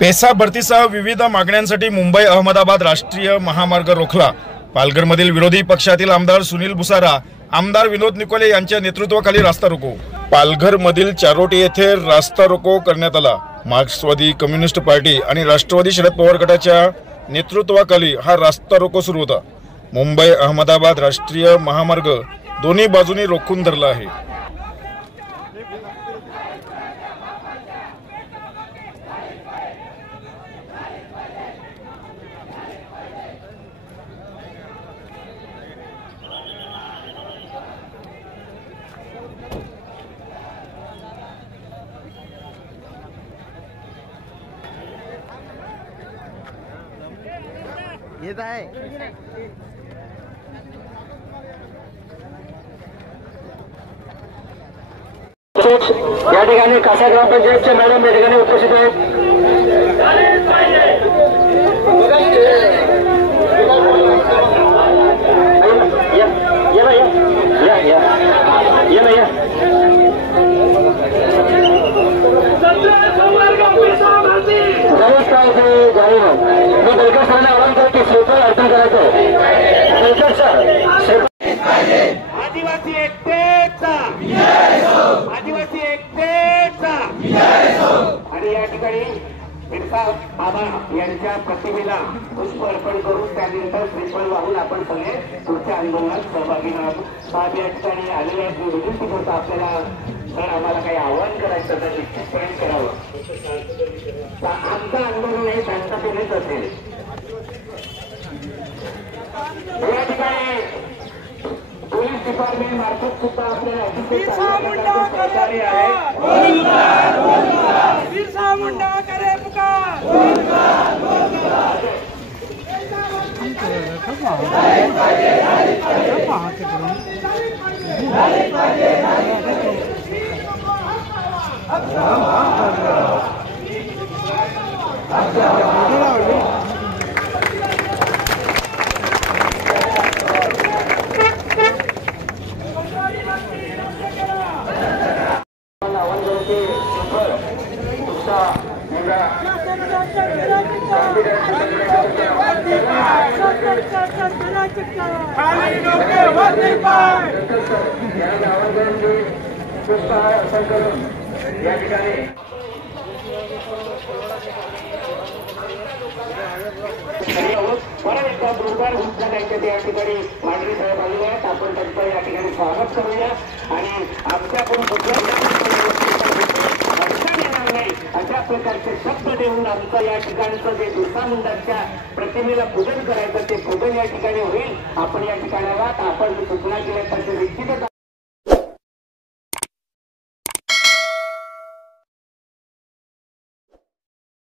PESA भरतीसह विविध मागण्यांसाठी मुंबई अहमदाबाद राष्ट्रीय महामार्ग रोखला। पालघरमधील विरोधी पक्षातील आमदार सुनील भुसारा, आमदार विनोद निकोले यांच्या नेतृत्वाखाली रास्ता रोको। पालघरमधील चारोटी येथे रास्ता रोको करण्यात आला। मार्क्सवादी कम्युनिस्ट पार्टी आणि राष्ट्रवादी शरद पवार गटाच्या नेतृत्वाखाली हा रास्ता रोको सुरू होता। मुंबई अहमदाबाद राष्ट्रीय महामार्ग दोन्ही बाजूंनी रोखून धरला आहे। येत आहे या ठिकाणी कासा ग्रामपंचायतचे मॅडम या ठिकाणी उपस्थित आहेत। आदिवासी एकतेचा, आदिवासी एकतेचा आणि या ठिकाणी बिरसा बाबा यांच्या प्रतिमेला पुष्प अर्पण करून त्यानंतर श्रीफळ वाहून आपण सगळे पुढच्या आंदोलनात सहभागी आहोत। साहेब या ठिकाणी आलेले आहेत, मी विनंती करतो आपल्याला सर आम्हाला काही आव्हान करायचं तर निश्चितपणे करावं। आमचं आंदोलन हे शांततेनेच असेल। या ठिकाणी पोलीस डिपार्टमेंट मार्फत सुद्धा आपल्याला सहकार्य आहे। बिरसा मुंडा करे पुकार, या ठिकाणी परत एकदा जोरदार घोषणा त्यांच्या या ठिकाणी मांडवी साहेब आलेले आहेत। आपण त्यांचं या ठिकाणी स्वागत करूया आणि आमच्याकडून अडचण येणार नाही अशा प्रकारचे शब्द देऊन आमचं या ठिकाणचं जे बिरसा मुंडांच्या प्रतिमेला पूजन करायचं ते पूजन या ठिकाणी होईल। आपण या ठिकाणाला आपण सूचना केल्यासारखे निश्चितच